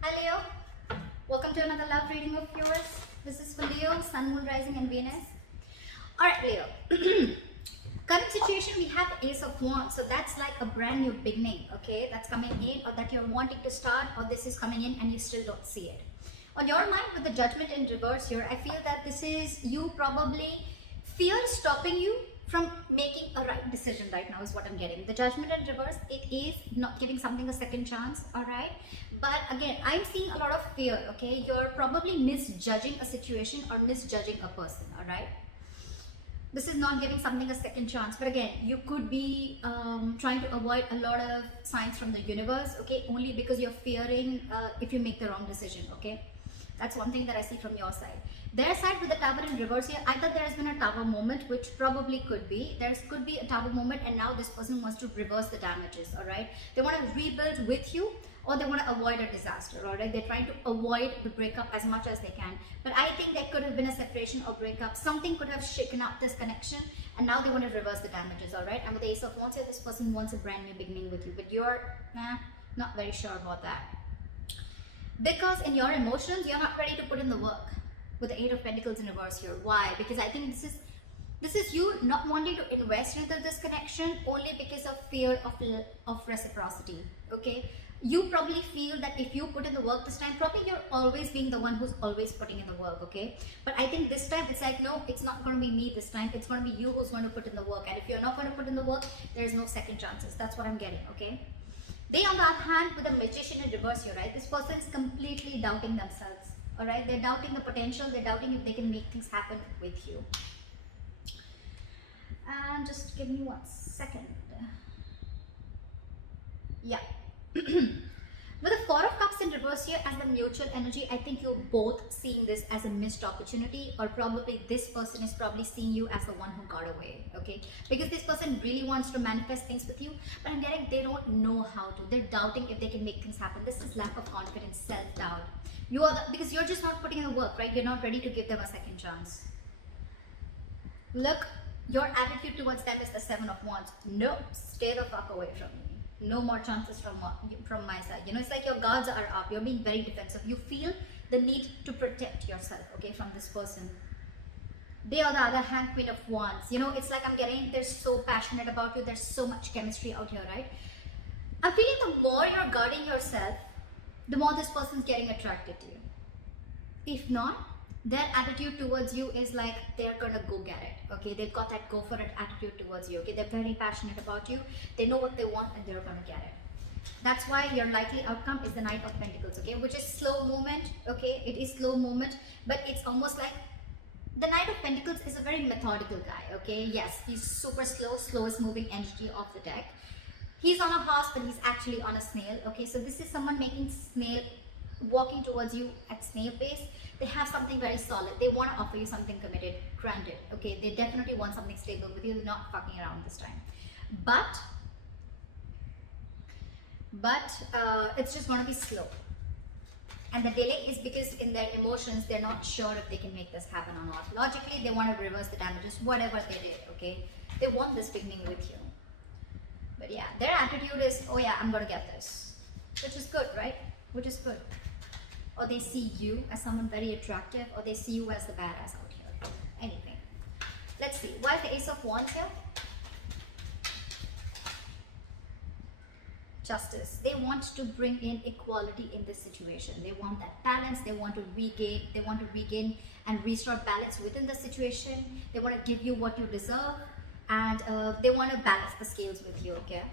Hi Leo, welcome to another love reading of yours. This is for Leo, Sun, Moon, Rising and Venus. Alright Leo, current situation we have Ace of Wands, so that's like a brand new beginning, okay? That's coming in or that you're wanting to start, or this is coming in and you still don't see it. On your mind with the Judgment in reverse here, I feel that this is you probably fear stopping you from making a right decision right now is what I'm getting. The Judgment in reverse, it is not giving something a second chance, all right? But again, I'm seeing a lot of fear, okay? You're probably misjudging a situation or misjudging a person, all right? This is not giving something a second chance, but again, you could be trying to avoid a lot of signs from the universe, okay? Only because you're fearing if you make the wrong decision, okay? That's one thing that I see from your side. Their side with the Tower in reverse here, either there has been a Tower moment, which probably could be. There could be a Tower moment and now this person wants to reverse the damages, alright? They want to rebuild with you or they want to avoid a disaster, alright? They're trying to avoid the breakup as much as they can. But I think there could have been a separation or breakup. Something could have shaken up this connection and now they want to reverse the damages, alright? And with the Ace of Wands here, this person wants a brand new beginning with you, but you're not very sure about that. Because in your emotions, you're not ready to put in the work with the Eight of Pentacles in reverse here. Why? Because I think this is you not wanting to invest into this connection only because of fear of reciprocity, okay? You probably feel that if you put in the work this time, probably you're always being the one who's always putting in the work, okay? But I think this time it's like, no, it's not going to be me this time. It's going to be you who's going to put in the work. And if you're not going to put in the work, there's no second chances. That's what I'm getting, okay? They, on the other hand, with the Magician in reverse here, right? This person is completely doubting themselves, all right? They're doubting the potential. They're doubting if they can make things happen with you. And just give me 1 second. Yeah. With the Four of Cups in reverse here as the mutual energy, I think you're both seeing this as a missed opportunity, or probably this person is probably seeing you as the one who got away, okay? Because this person really wants to manifest things with you, but I'm getting they don't know how to. They're doubting if they can make things happen. This is lack of confidence, self-doubt. Because you're just not putting in the work, right? You're not ready to give them a second chance. Look, your attitude towards them is the Seven of Wands. No, stay the fuck away from me. No more chances from my side. You know, it's like your guards are up. You're being very defensive. You feel the need to protect yourself, okay, from this person. They, on the other hand, Queen of Wands. You know, it's like I'm getting, they're so passionate about you. There's so much chemistry out here, right? I'm feeling the more you're guarding yourself, the more this person's getting attracted to you. If not, their attitude towards you is like they're gonna go get it, okay? They've got that go for it attitude towards you, okay? They're very passionate about you. They know what they want and they're gonna get it. That's why your likely outcome is the Knight of Pentacles, okay? Which is slow movement, okay? It is slow movement, but it's almost like the Knight of Pentacles is a very methodical guy, okay? Yes, he's super slow, slowest moving energy of the deck. He's on a horse, but he's actually on a snail, okay? So this is someone walking towards you at snail pace. They have something very solid. They want to offer you something committed, granted, okay? They definitely want something stable with you. They're not fucking around this time. But it's just going to be slow. And the delay is because in their emotions, they're not sure if they can make this happen or not. Logically, they want to reverse the damages, whatever they did, okay? They want this beginning with you. But yeah, their attitude is, oh yeah, I'm going to get this. Which is good, right? Which is good. Or they see you as someone very attractive, or they see you as the badass out here. Anything. Let's see. Why the Ace of Wands here? Justice. They want to bring in equality in this situation. They want that balance. They want to regain and restore balance within the situation. They want to give you what you deserve, and they want to balance the scales with you, okay?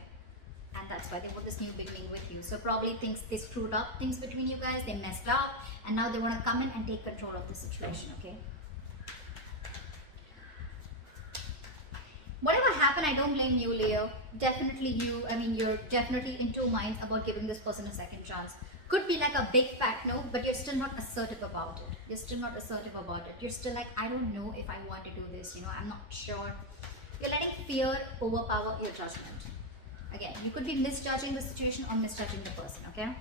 And that's why they want this new beginning with you. So probably they screwed up things between you guys, they messed up, and now they want to come in and take control of the situation, okay? Whatever happened, I don't blame you, Leo. Definitely you, I mean, you're definitely in two minds about giving this person a second chance. Could be like a big fat no, but you're still not assertive about it. You're still not assertive about it. You're still like, I don't know if I want to do this, you know, I'm not sure. You're letting fear overpower your judgment. Again, you could be misjudging the situation or misjudging the person, okay?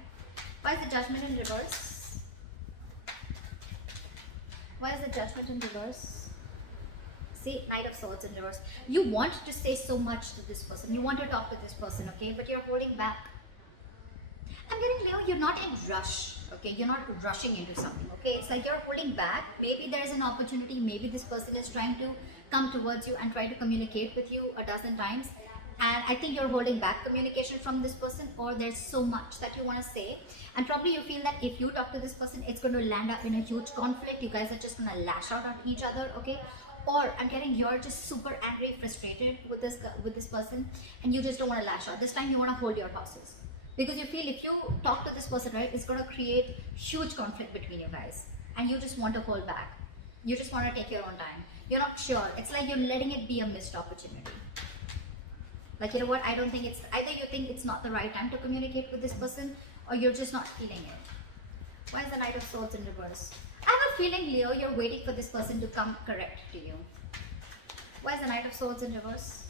Why is the Judgment in reverse? Why is the Judgment in reverse? See, Knight of Swords in reverse. You want to say so much to this person. You want to talk to this person, okay? But you're holding back. I'm getting Leo, you're not in rush, okay? You're not rushing into something, okay? It's like you're holding back. Maybe there is an opportunity, maybe this person is trying to come towards you and try to communicate with you a dozen times, and I think you're holding back communication from this person, or there's so much that you want to say, and probably you feel that if you talk to this person, it's going to land up in a huge conflict. You guys are just going to lash out at each other, okay? Or I'm getting you're just super angry, frustrated with this person, and you just don't want to lash out. This time you want to hold your horses, because you feel if you talk to this person, right, it's going to create huge conflict between you guys, and you just want to hold back. You just want to take your own time. You're not sure. It's like you're letting it be a missed opportunity. Like, you know what, I don't think it's, either you think it's not the right time to communicate with this person, or you're just not feeling it. Why is the Knight of Swords in reverse? I have a feeling, Leo, you're waiting for this person to come correct to you. Why is the Knight of Swords in reverse?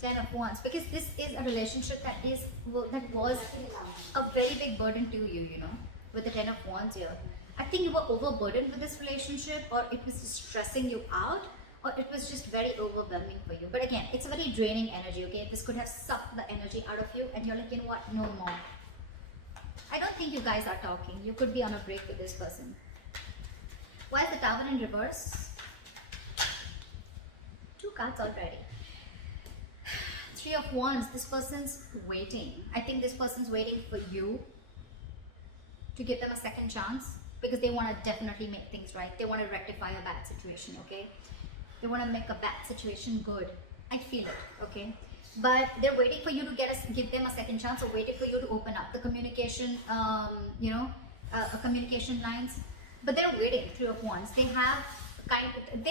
Ten of Wands, because this is a relationship that was a very big burden to you, you know, with the Ten of Wands here. I think you were overburdened with this relationship, or it was just stressing you out, or it was just very overwhelming for you. But again, it's a very draining energy, okay? This could have sucked the energy out of you, and you're like, you know what, no more. I don't think you guys are talking. You could be on a break with this person. Why is the Tower in reverse? Two cards already. Three of Wands. This person's waiting. I think this person's waiting for you to give them a second chance, because they want to definitely make things right. They want to rectify a bad situation, okay? They want to make a bad situation good. I feel it, okay? But they're waiting for you to give them a second chance, or waiting for you to open up the communication, communication lines. But they're waiting. Three of Wands. They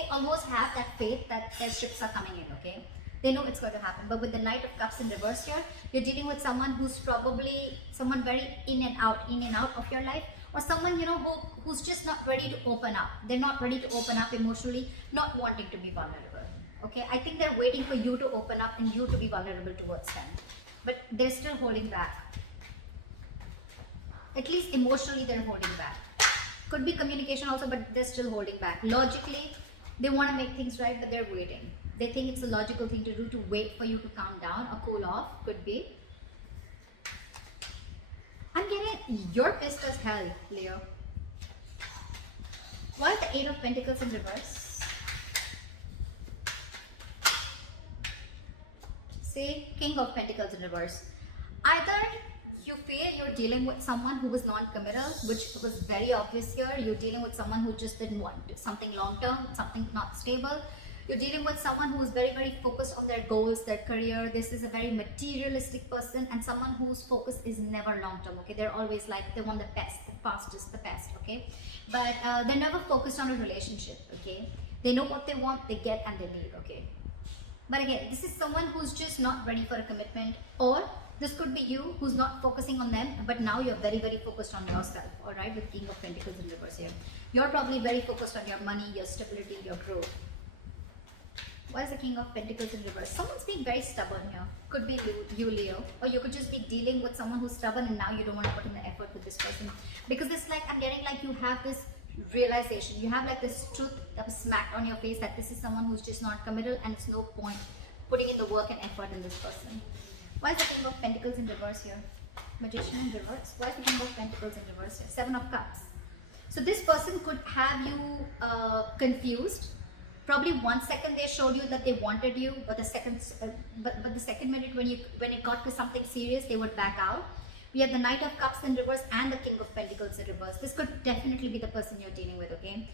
almost have that faith that their ships are coming in, okay? They know it's going to happen. But with the Knight of Cups in reverse here, you're dealing with someone who's probably someone very in and out of your life, or someone, you know, who's just not ready to open up. They're not ready to open up emotionally, not wanting to be vulnerable. Okay, I think they're waiting for you to open up and you to be vulnerable towards them. But they're still holding back. At least emotionally, they're holding back. Could be communication also, but they're still holding back. Logically, they want to make things right, but they're waiting. They think it's a logical thing to do, to wait for you to calm down or cool off. Could be. I'm getting you're pissed as hell, Leo. Why is the Eight of Pentacles in reverse? See, King of Pentacles in reverse. Either you feel you're dealing with someone who was non-committal, which was very obvious here. You're dealing with someone who just didn't want something long-term, something not stable. You're dealing with someone who is very, very focused on their goals, their career. This is a very materialistic person, and someone whose focus is never long-term, okay? They're always like, they want the best, the fastest, the best, okay? But they're never focused on a relationship, okay? They know what they want, they get, and they leave, okay? But again, this is someone who's just not ready for a commitment, or this could be you who's not focusing on them, but now you're very, very focused on yourself, all right? With King of Pentacles in reverse here. You're probably very focused on your money, your stability, your growth. Why is the King of Pentacles in reverse? Someone's being very stubborn here. Could be you, Leo. Or you could just be dealing with someone who's stubborn, and now you don't want to put in the effort with this person. Because it's like, I'm getting like you have this realization. You have like this truth that was smacked on your face that this is someone who's just not committal, and it's no point putting in the work and effort in this person. Why is the King of Pentacles in reverse here? Magician in reverse. Why is the King of Pentacles in reverse here? Seven of Cups. So this person could have you confused. Probably 1 second they showed you that they wanted you, but the second minute when it got to something serious, they would back out. We have the Knight of Cups in reverse and the King of Pentacles in reverse. This could definitely be the person you're dealing with, okay?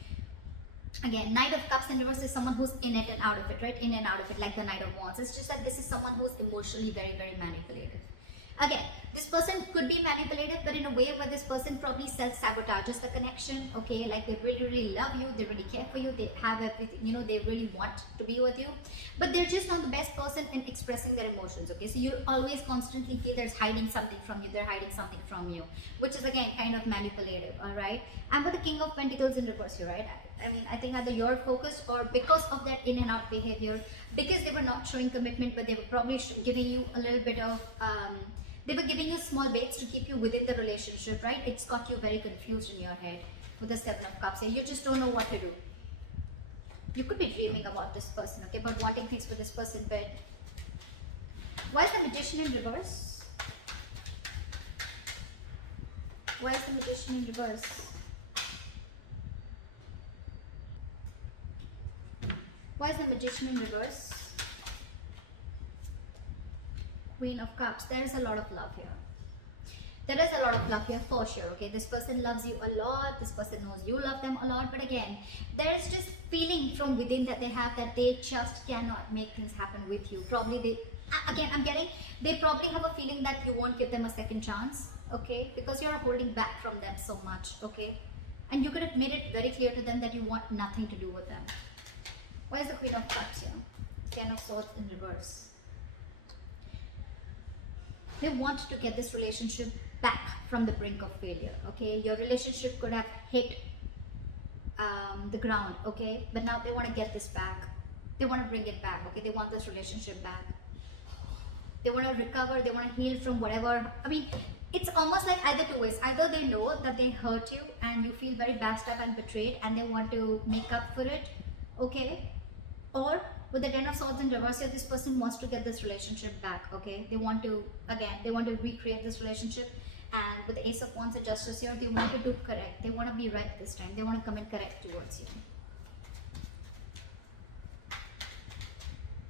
Again, Knight of Cups in reverse is someone who's in it and out of it, right? In and out of it, like the Knight of Wands. It's just that this is someone who's emotionally very, very manipulative. Again, this person could be manipulative, but in a way where this person probably self-sabotages the connection, okay? Like they really, really love you, they really care for you, they have everything, you know, they really want to be with you, but they're just not the best person in expressing their emotions, okay? So you always constantly feel there's hiding something from you, they're hiding something from you, which is again kind of manipulative, all right? And with the King of Pentacles in reverse here, right? I mean, I think either you're focused, or because of that in and out behavior, because they were not showing commitment, but they were probably giving you a little bit of, they were giving you small baits to keep you within the relationship, right? It's got you very confused in your head with the Seven of Cups. You just don't know what to do. You could be dreaming about this person, okay? But wanting things with this person, but Why is the Magician in reverse? Why is the Magician in reverse? Why is the Magician in reverse? Queen of Cups. There is a lot of love here. There is a lot of love here for sure. Okay, this person loves you a lot. This person knows you love them a lot. But again, there is just feeling from within that they have that they just cannot make things happen with you. Probably they probably have a feeling that you won't give them a second chance. Okay, because you're holding back from them so much. Okay, and you could have made it very clear to them that you want nothing to do with them. Why is the Queen of Cups here? Ten of Swords in reverse. They want to get this relationship back from the brink of failure. Okay, your relationship could have hit the ground. Okay, but now they want to get this back. They want to bring it back. Okay, they want this relationship back. They want to recover. They want to heal from whatever. I mean, it's almost like either two ways. Either they know that they hurt you and you feel very bashed up and betrayed, and they want to make up for it. Okay, or with the Ten of Swords in reverse here, this person wants to get this relationship back. Okay, they want to recreate this relationship. And with the Ace of Wands and Justice here, they want to do correct. They want to be right this time. They want to come in correct towards you.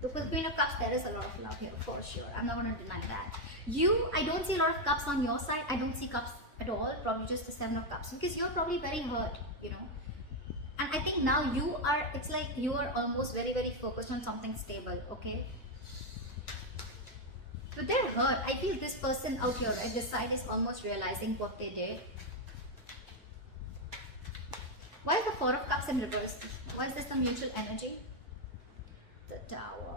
With the Queen of Cups, there is a lot of love here for sure. I'm not going to deny that. I don't see a lot of cups on your side. I don't see cups at all. Probably just the Seven of Cups, because you're probably very hurt, you know. And I think now it's like you are almost very, very focused on something stable, okay? But they're hurt. I feel this person out here, right, this side is almost realizing what they did. Why is the Four of Cups in reverse? Why is this the mutual energy? The Tower.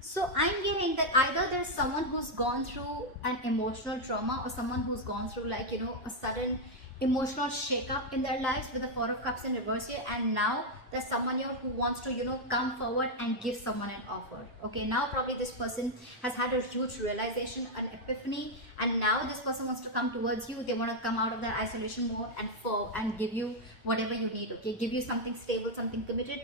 So I'm getting that either there's someone who's gone through an emotional trauma, or someone who's gone through, like, you know, a sudden emotional shake-up in their lives with the Four of Cups in reverse here, and now there's someone here who wants to, you know, come forward and give someone an offer. Okay, now probably this person has had a huge realization, an epiphany, and now this person wants to come towards you. They want to come out of their isolation mode and give you whatever you need. Okay, give you something stable, something committed.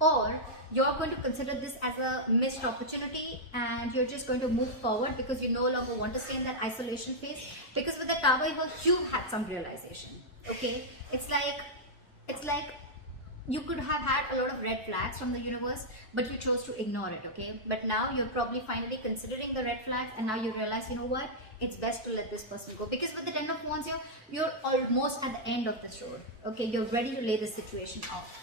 Or you're going to consider this as a missed opportunity, and you're just going to move forward because you no longer want to stay in that isolation phase. Because with the Tower, you had some realization. Okay, it's like you could have had a lot of red flags from the universe, but you chose to ignore it. Okay, but now you're probably finally considering the red flags, and now you realize, you know what, it's best to let this person go. Because with the Ten of Wands, you're almost at the end of this road. Okay, you're ready to lay this situation off.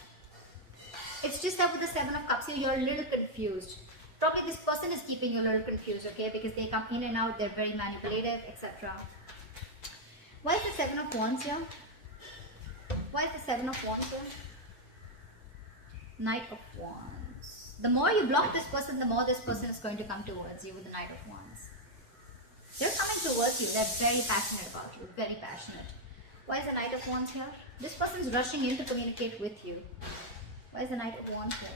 It's just that with the Seven of Cups here, you're a little confused. Probably this person is keeping you a little confused, okay? Because they come in and out, they're very manipulative, etc. Why is the Seven of Wands here? Why is the Seven of Wands here? Knight of Wands. The more you block this person, the more this person is going to come towards you with the Knight of Wands. They're coming towards you. They're very passionate about you. Very passionate. Why is the Knight of Wands here? This person's rushing in to communicate with you. Why is the Knight of Wands here?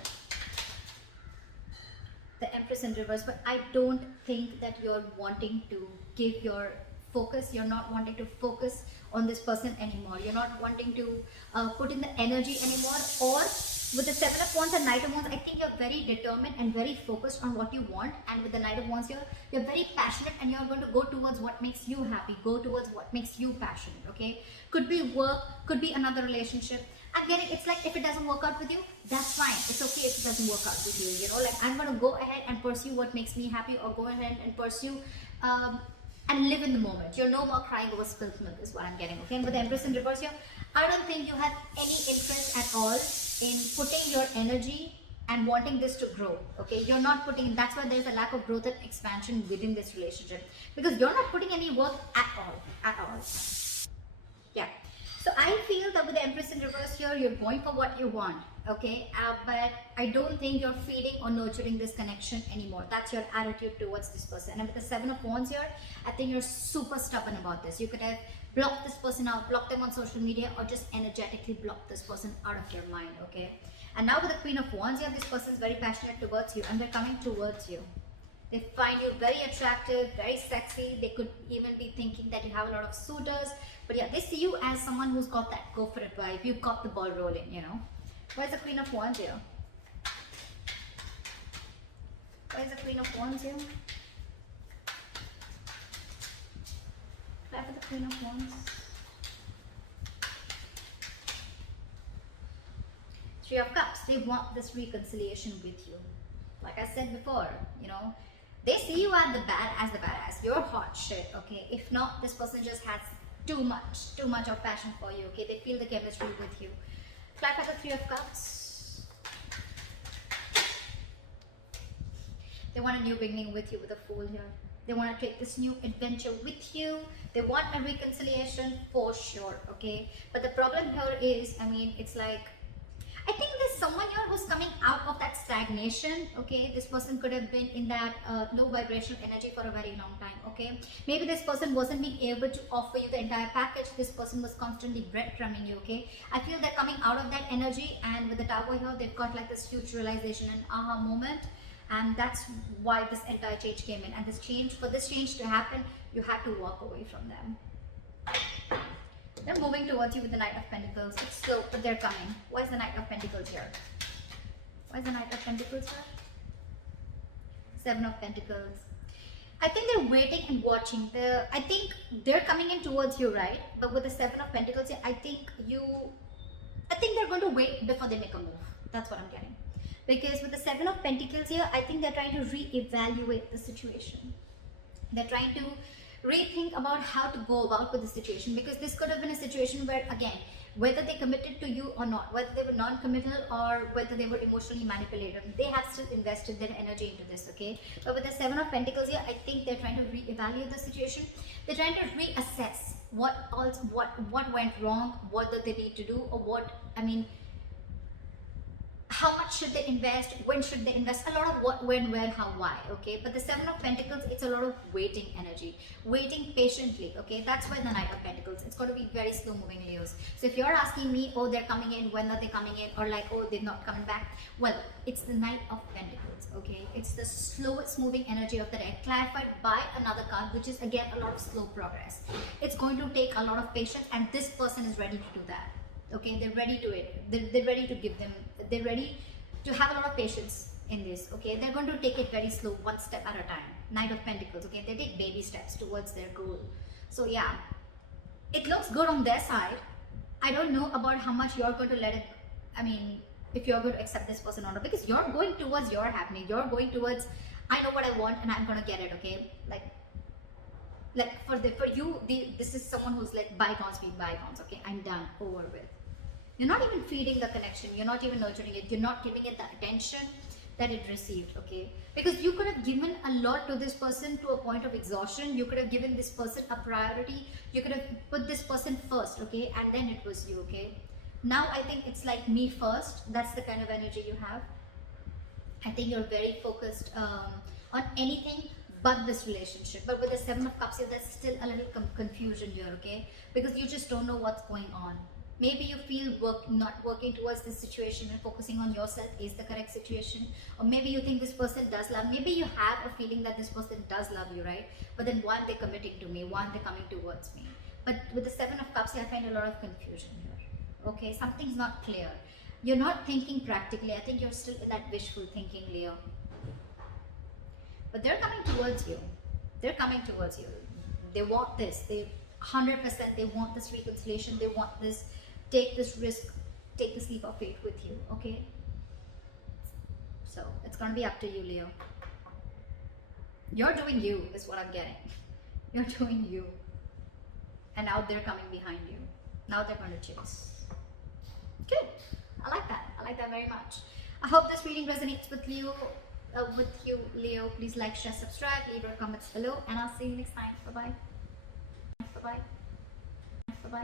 The Empress in reverse. But I don't think that you're wanting to give your focus. You're not wanting to focus on this person anymore. You're not wanting to put in the energy anymore. Or with the Seven of Wands and Knight of Wands, I think you're very determined and very focused on what you want. And with the Knight of Wands here, you're very passionate, and you're going to go towards what makes you happy. Go towards what makes you passionate, okay? Could be work, could be another relationship. I'm getting, it's like if it doesn't work out with you, that's fine. It's okay if it doesn't work out with you, you know? Like, I'm going to go ahead and pursue what makes me happy, or go ahead and pursue and live in the moment. You're no more crying over spilt milk is what I'm getting, okay? And with the Empress in reverse here, I don't think you have any interest at all in putting your energy and wanting this to grow, okay? You're not putting, that's why there's a lack of growth and expansion within this relationship, because you're not putting any work at all. Yeah. So I feel that with the Empress in reverse here, you're going for what you want, okay? But I don't think you're feeding or nurturing this connection anymore. That's your attitude towards this person. And with the Seven of Wands here, I think you're super stubborn about this. You could have blocked this person out, blocked them on social media, or just energetically blocked this person out of your mind, okay? And now with the Queen of Wands here, this person is very passionate towards you, and they're coming towards you. They find you very attractive, very sexy. They could even be thinking that you have a lot of suitors. But yeah, they see you as someone who's got that go for it vibe. You've got the ball rolling, you know. Why is the Queen of Wands here? Why is the Queen of Wands here? Try for the Queen of Wands. Three of Cups. They want this reconciliation with you. Like I said before, you know, they see you as the badass. You're hot shit, okay? If not, this person just has too much of passion for you, okay? They feel the chemistry with you. Try for the Three of Cups. They want a new beginning with you with a Fool here. They want to take this new adventure with you. They want a reconciliation for sure, okay? But the problem here is, I mean, it's like, I think there's someone here who's coming out of that stagnation, okay? This person could have been in that low vibrational energy for a very long time, okay? Maybe this person wasn't being able to offer you the entire package. This person was constantly breadcrumbing you, okay? I feel they're coming out of that energy, and with the Tower here, they've got like this huge realization and aha moment. And that's why this entire change came in. And this change, for this change to happen, you have to walk away from them. They're moving towards you with the Knight of Pentacles. It's slow, but they're coming. Why is the Knight of Pentacles here? Why is the Knight of Pentacles here? Seven of Pentacles. I think they're waiting and watching. I think they're coming in towards you, right? But with the Seven of Pentacles here, I think they're going to wait before they make a move. That's what I'm getting. Because with the Seven of Pentacles here, I think they're trying to re-evaluate the situation. They're trying to rethink about how to go about with the situation, because this could have been a situation where, again, whether they committed to you or not, whether they were non-committal or whether they were emotionally manipulated, they have still invested their energy into this, okay? But with the Seven of Pentacles here, I think they're trying to re-evaluate the situation. They're trying to reassess what went wrong, what do they need to do, or how much should they invest, when should they invest, a lot of what, when, where, how, why, okay? But the Seven of Pentacles, it's a lot of waiting energy, waiting patiently, okay? That's why the Knight of Pentacles, it's got to be very slow moving, Leos. So if you're asking me, oh, they're coming in, when are they coming in, or like, oh, they're not coming back, well, it's the Knight of Pentacles, okay? It's the slowest moving energy of the deck, clarified by another card, which is again a lot of slow progress. It's going to take a lot of patience, and this person is ready to do that. Okay, they're ready to it. They're ready to give them. They're ready to have a lot of patience in this. Okay, they're going to take it very slow, one step at a time. Knight of Pentacles. Okay, they take baby steps towards their goal. So yeah, it looks good on their side. I don't know about how much you're going to let it. I mean, if you're going to accept this person or not, because you're going towards your happening. You're going towards, I know what I want and I'm going to get it. Okay, like for you, this is someone who's like bygones be bygones. Okay, I'm done, over with. You're not even feeding the connection. You're not even nurturing it. You're not giving it the attention that it received, okay? Because you could have given a lot to this person to a point of exhaustion. You could have given this person a priority. You could have put this person first, okay? And then it was you, okay? Now I think it's like me first. That's the kind of energy you have. I think you're very focused on anything but this relationship. But with the Seven of Cups here, there's still a little confusion here, okay? Because you just don't know what's going on. Maybe you feel not working towards this situation and focusing on yourself is the correct situation. Or maybe you think this person does love. Maybe you have a feeling that this person does love you, right? But then why aren't they committing to me? Why aren't they coming towards me? But with the Seven of Cups, I find a lot of confusion here. Okay, something's not clear. You're not thinking practically. I think you're still in that wishful thinking, Leo. But they're coming towards you. They're coming towards you. They want this. They 100%. They want this reconciliation. They want this. Take this risk, take this leap of faith with you, okay? So it's gonna be up to you, Leo. You're doing you, is what I'm getting. You're doing you. And now they're coming behind you. Now they're going to chase. Good. I like that. I like that very much. I hope this reading resonates with you, Leo. Please like, share, subscribe, leave your comments below, and I'll see you next time. Bye-bye. Bye-bye. Bye-bye.